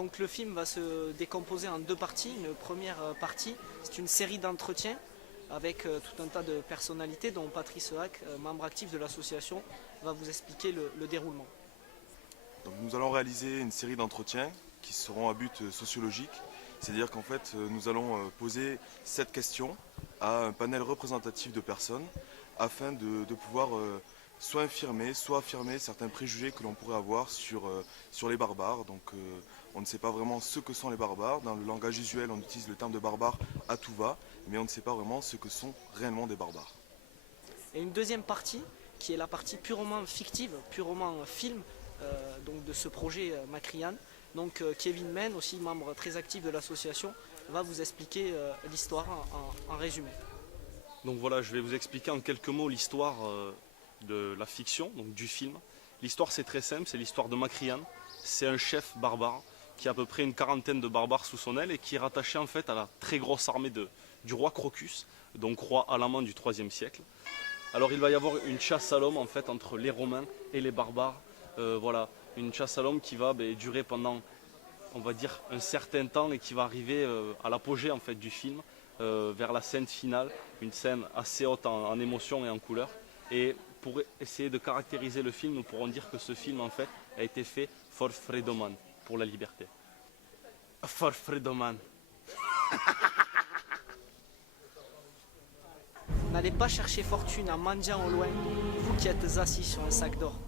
Donc le film va se décomposer en deux parties. Une première partie, c'est une série d'entretiens avec tout un tas de personnalités dont Patrice Hack, membre actif de l'association, va vous expliquer le déroulement. Donc nous allons réaliser une série d'entretiens qui seront à but sociologique, c'est-à-dire qu'en fait nous allons poser 7 questions à un panel représentatif de personnes afin de pouvoir soit infirmer, soit affirmer certains préjugés que l'on pourrait avoir sur les barbares. Donc on ne sait pas vraiment ce que sont les barbares. Dans le langage usuel, on utilise le terme de barbare à tout va, mais on ne sait pas vraiment ce que sont réellement des barbares. Et une deuxième partie, qui est la partie purement fictive, purement film, donc de ce projet Macrian. Donc Kevin Men, aussi membre très actif de l'association, va vous expliquer l'histoire en résumé. Donc voilà, je vais vous expliquer en quelques mots l'histoire de la fiction, donc du film. L'histoire c'est très simple, c'est l'histoire de Macrian. C'est un chef barbare qui a à peu près une quarantaine de barbares sous son aile et qui est rattaché en fait à la très grosse armée du roi Crocus, donc roi alamand du IIIe siècle. Alors il va y avoir une chasse à l'homme en fait entre les Romains et les barbares. Voilà, une chasse à l'homme qui va durer pendant, on va dire, un certain temps et qui va arriver à l'apogée en fait du film, vers la scène finale, une scène assez haute en émotion et en couleur. Et pour essayer de caractériser le film, nous pourrons dire que ce film en fait a été fait for Fredoman, pour la liberté. For Fredoman. N'allez pas chercher fortune en mendiant au loin, vous qui êtes assis sur un sac d'or.